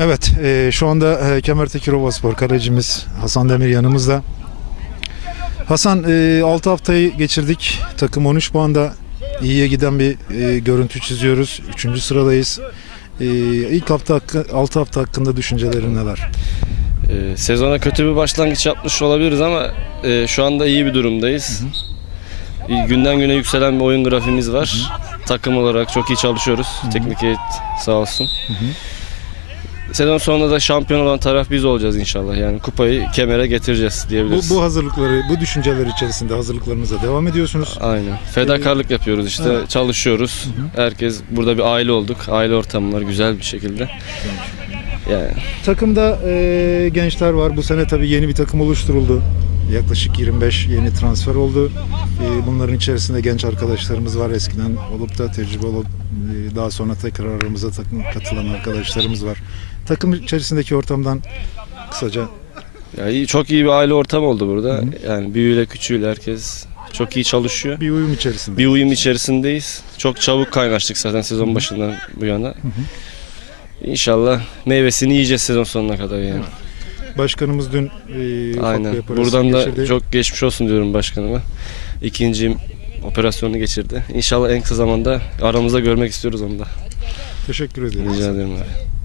Evet, e, şu anda e, Kemerteki Rovaspor kalecimiz Hasan Demir yanımızda. Hasan, e, 6 haftayı geçirdik. Takım 13 puanda iyiye giden bir e, görüntü çiziyoruz. 3. sıradayız. E, ilk hafta hakkı, 6 hafta hakkında düşüncelerin neler? Ee, sezona kötü bir başlangıç yapmış olabiliriz ama e, şu anda iyi bir durumdayız. İyi, Günden güne yükselen bir oyun grafiğimiz var. Takım olarak çok iyi çalışıyoruz. Teknik heyet sağ olsun. Sezon sonunda da şampiyon olan taraf biz olacağız inşallah. Yani kupayı kemere getireceğiz Bu, diyebiliriz. bu hazırlıkları, bu düşünceler içerisinde hazırlıklarınıza devam ediyorsunuz. Aynen. Fedakarlık yapıyoruz işte. Evet. Çalışıyoruz. Herkes burada bir aile olduk. Aile ortamı var güzel bir şekilde. Yani Takımda e, gençler var. Bu sene tabii yeni bir takım oluşturuldu. Yaklaşık 25 yeni transfer oldu. E, bunların içerisinde genç arkadaşlarımız var. Eskiden olup da tecrübe olup e, daha sonra tekrar aramıza takım katılan arkadaşlarımız var. Takım içerisindeki ortamdan kısaca Ya iyi, çok iyi bir aile ortamı oldu burada. Yani büyüğüyle küçüğüyle herkes çok iyi çalışıyor. bir uyum içerisinde. Bir uyum içerisindeyiz. Çok çabuk kaynaştık zaten sezon başından bu yana. İnşallah meyvesini yiyeceğiz sezon sonuna kadar yani. Başkanımız dün e, Aynen. Buradan da geçirdi. çok geçmiş olsun diyorum başkanıma. İkinci operasyonu geçirdi. İnşallah en kısa zamanda aramızda görmek istiyoruz onu da. teşekkür ederim. Rica ederim abi.